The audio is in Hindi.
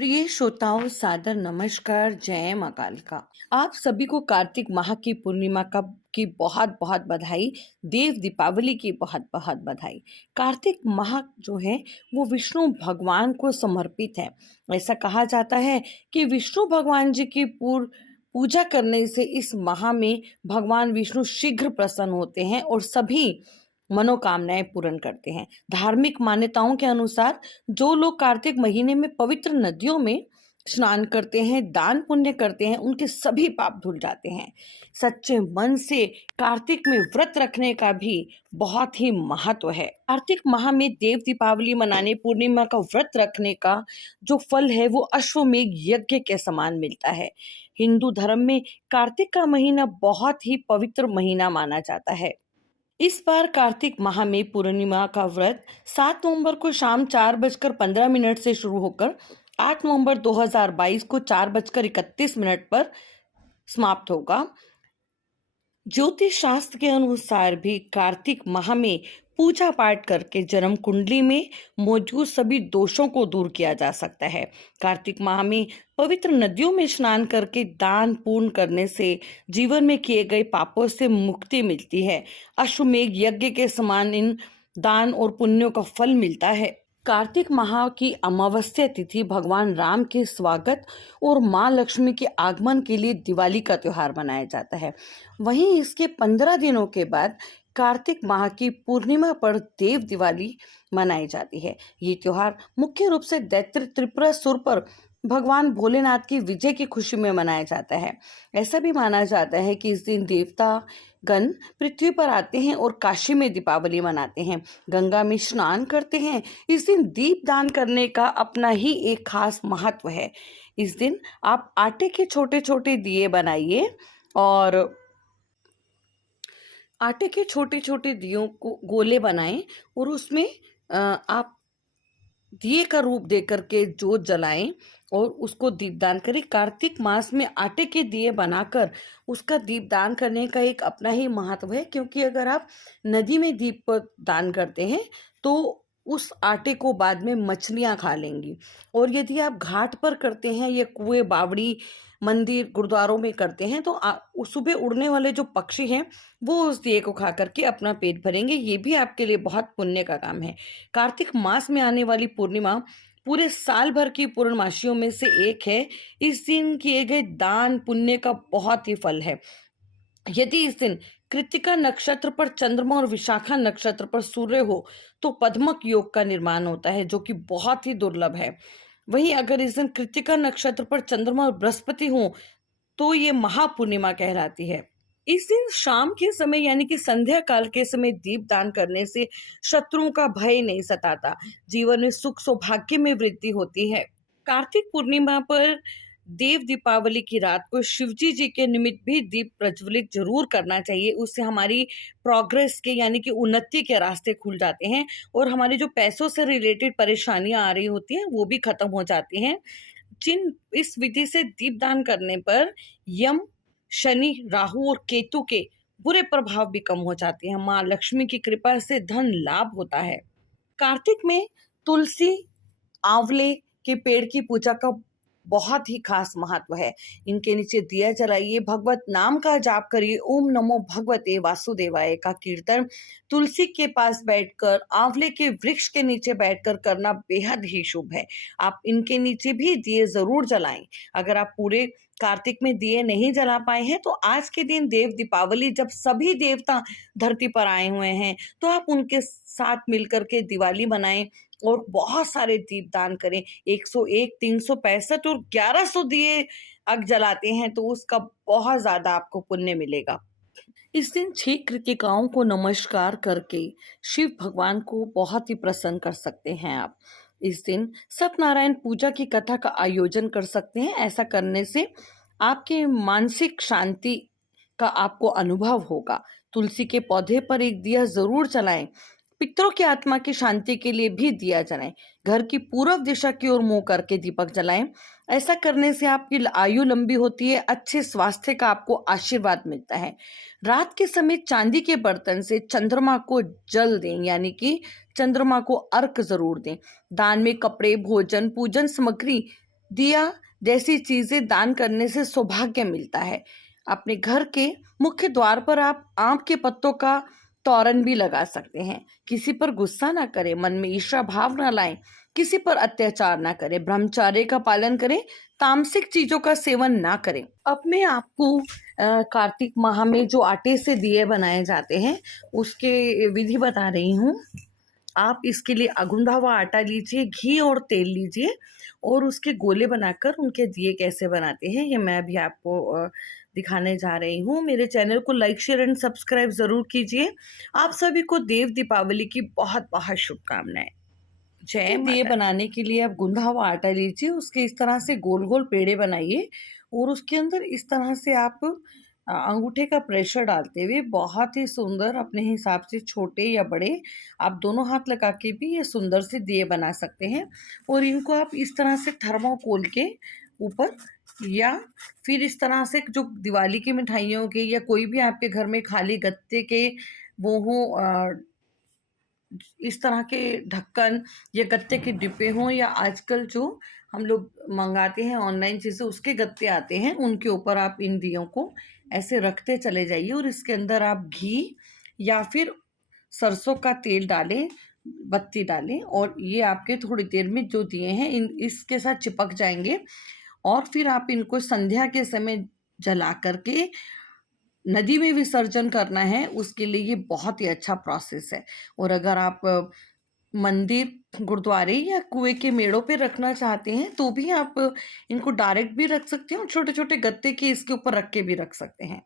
प्रिय श्रोताओं, सादर नमस्कार। जय मां कालिका। आप सभी को कार्तिक माह की पूर्णिमा की बहुत बहुत बधाई। देव दीपावली की बहुत बहुत बधाई। कार्तिक माह जो है वो विष्णु भगवान को समर्पित है। ऐसा कहा जाता है कि विष्णु भगवान जी की पूजा करने से इस माह में भगवान विष्णु शीघ्र प्रसन्न होते हैं और सभी मनोकामनाएं पूर्ण करते हैं। धार्मिक मान्यताओं के अनुसार जो लोग कार्तिक महीने में पवित्र नदियों में स्नान करते हैं, दान पुण्य करते हैं, उनके सभी पाप धुल जाते हैं। सच्चे मन से कार्तिक में व्रत रखने का भी बहुत ही महत्व है। कार्तिक माह में देव दीपावली मनाने, पूर्णिमा का व्रत रखने का जो फल है वो अश्वमेघ यज्ञ के समान मिलता है। हिंदू धर्म में कार्तिक का महीना बहुत ही पवित्र महीना माना जाता है। इस बार कार्तिक माह में पूर्णिमा का व्रत 7 नवंबर को शाम 4:15 से शुरू होकर 8 नवंबर 2022 को 4:31 पर समाप्त होगा। ज्योतिष शास्त्र के अनुसार भी कार्तिक माह में पूजा पाठ करके जन्म कुंडली में मौजूद सभी दोषों को दूर किया जा सकता है। कार्तिक माह में पवित्र नदियों में स्नान करके दान पुण्य करने से जीवन में किए गए पापों से मुक्ति मिलती है। अश्वमेघ यज्ञ के समान इन दान और पुण्यों का फल मिलता है। कार्तिक माह की अमावस्या तिथि भगवान राम के स्वागत और मां लक्ष्मी के आगमन के लिए दिवाली का त्योहार मनाया जाता है। वहीं इसके 15 दिनों के बाद कार्तिक माह की पूर्णिमा पर देव दिवाली मनाई जाती है। ये त्योहार मुख्य रूप से दैत्य त्रिपुरासुर पर भगवान भोलेनाथ की विजय की खुशी में मनाया जाता है। ऐसा भी माना जाता है कि इस दिन देवता गण पृथ्वी पर आते हैं और काशी में दीपावली मनाते हैं, गंगा में स्नान करते हैं। इस दिन दीप दान करने का अपना ही एक खास महत्व है। इस दिन आप आटे के छोटे छोटे दिए बनाइए और आटे के छोटे छोटे दियों को गोले बनाएं और उसमें आप दिए का रूप दे करके जोत जलाएं और उसको दीपदान करें। कार्तिक मास में आटे के दिए बनाकर उसका दीपदान करने का एक अपना ही महत्व है, क्योंकि अगर आप नदी में दीप दान करते हैं तो उस आटे को बाद में मछलियां खा लेंगी, और यदि आप घाट पर करते हैं या कुएं, बावड़ी, मंदिर, गुरुद्वारों में करते हैं तो सुबह उड़ने वाले जो पक्षी हैं वो उस दिए को खा करके अपना पेट भरेंगे। ये भी आपके लिए बहुत पुण्य का काम है। कार्तिक मास में आने वाली पूर्णिमा पूरे साल भर की पूर्णमासियों में से एक है। इस दिन किए गए दान पुण्य का बहुत ही फल है। यदि इस दिन कृत्तिका नक्षत्र पर चंद्रमा और विशाखा नक्षत्र पर सूर्य हो तो पद्मक योग का निर्माण होता है, जो कि बहुत ही दुर्लभ है। वहीं अगर इस दिन कृत्तिका नक्षत्र पर चंद्रमा और बृहस्पति हो तो ये महापूर्णिमा कहलाती है। इस दिन शाम के समय यानी कि संध्या काल के समय दीप दान करने से शत्रुओं का भय नहीं सताता, जीवन में सुख सौभाग्य में वृद्धि होती है। कार्तिक पूर्णिमा पर देव दीपावली की रात को शिवजी जी के निमित्त भी दीप प्रज्वलित जरूर करना चाहिए। उससे हमारी प्रोग्रेस के यानी कि उन्नति के रास्ते खुल जाते हैं और हमारी जो पैसों से रिलेटेड परेशानियां आ रही होती हैं वो भी खत्म हो जाती हैं। इस विधि से दीपदान करने पर यम, शनि, राहु और केतु के बुरे प्रभाव भी कम हो जाते हैं। माँ लक्ष्मी की कृपा से धन लाभ होता है। कार्तिक में तुलसी, आंवले के पेड़ की पूजा का बहुत ही खास महत्व है। इनके नीचे दिया जलाइए, भगवत नाम का जाप करिए, ओम नमो भगवते वासुदेवाय का कीर्तन तुलसी के पास बैठकर, आंवले के वृक्ष के नीचे बैठकर करना बेहद ही शुभ है। आप इनके नीचे भी दिए जरूर जलाएं। अगर आप पूरे कार्तिक में दिए नहीं जला पाए हैं तो आज के दिन देव दीपावली, जब सभी देवता धरती पर आए हुए हैं, तो आप उनके साथ मिलकर के दिवाली मनाएं और बहुत सारे दीपदान करें। 101, 365 और 1100 दिए अग जलाते हैं तो उसका बहुत ज्यादा आपको पुण्य मिलेगा। इस दिन 6 कृतिकाओं को नमस्कार करके शिव भगवान को बहुत ही प्रसन्न कर सकते हैं आप। इस दिन सत्यनारायण पूजा की कथा का आयोजन कर सकते हैं। ऐसा करने से आपके मानसिक शांति का आपको अनुभव होगा। तुलसी के पौधे पर एक दिया जरूर जलाएं। पितरों की आत्मा की शांति के लिए भी दिया जलाएं। घर की पूर्व दिशा की ओर मुंह करके दीपक जलाएं। ऐसा करने से आपकी आयु लंबी होती है, अच्छे स्वास्थ्य का आपको आशीर्वाद मिलता है। रात के समय चांदी के बर्तन से चंद्रमा को जल दें, यानी कि चंद्रमा को अर्घ जरूर दें। दान में कपड़े, भोजन, पूजन सामग्री दिया जैसी चीजें दान करने से सौभाग्य मिलता है। अपने घर के मुख्य द्वार पर आप आम के पत्तों का तोरण भी लगा सकते हैं। किसी पर गुस्सा ना करें, मन में ईर्ष्या भाव ना लाएं, किसी पर अत्याचार ना करें, ब्रह्मचर्य का पालन करें, तामसिक चीजों का सेवन ना करें। अब मैं आपको कार्तिक माह में जो आटे से दिए बनाए जाते हैं उसके विधि बता रही हूँ। आप इसके लिए अगुंधा हुआ आटा लीजिए, घी और तेल लीजिए और उसके गोले बनाकर उनके दिए कैसे बनाते हैं ये मैं अभी आपको दिखाने जा रही हूँ। मेरे चैनल को लाइक शेयर एंड सब्सक्राइब ज़रूर कीजिए। आप सभी को देव दीपावली की बहुत बहुत शुभकामनाएं। जय दिए बनाने के लिए आप गुंदा हुआ आटा लीजिए, उसके इस तरह से गोल गोल पेड़े बनाइए और उसके अंदर इस तरह से आप अंगूठे का प्रेशर डालते हुए बहुत ही सुंदर अपने हिसाब से छोटे या बड़े आप दोनों हाथ लगा के भी ये सुंदर से दिए बना सकते हैं। और इनको आप इस तरह से थर्मोकोल के ऊपर या फिर इस तरह से जो दिवाली की मिठाइयों के या कोई भी आपके घर में खाली गत्ते के वो हो इस तरह के ढक्कन या गत्ते के डिब्बे हों या आजकल जो हम लोग मंगाते हैं ऑनलाइन चीज़ें उसके गत्ते आते हैं, उनके ऊपर आप इन दियों को ऐसे रखते चले जाइए और इसके अंदर आप घी या फिर सरसों का तेल डालें, बत्ती डालें और ये आपके थोड़ी देर में जो दिए हैं इन इसके साथ चिपक जाएंगे। और फिर आप इनको संध्या के समय जला करके नदी में विसर्जन करना है, उसके लिए ये बहुत ही अच्छा प्रोसेस है। और अगर आप मंदिर, गुरुद्वारे या कुएँ के मेड़ों पे रखना चाहते हैं, तो भी आप इनको डायरेक्ट भी रख सकते हैं और छोटे-छोटे गत्ते के इसके ऊपर रख के भी रख सकते हैं।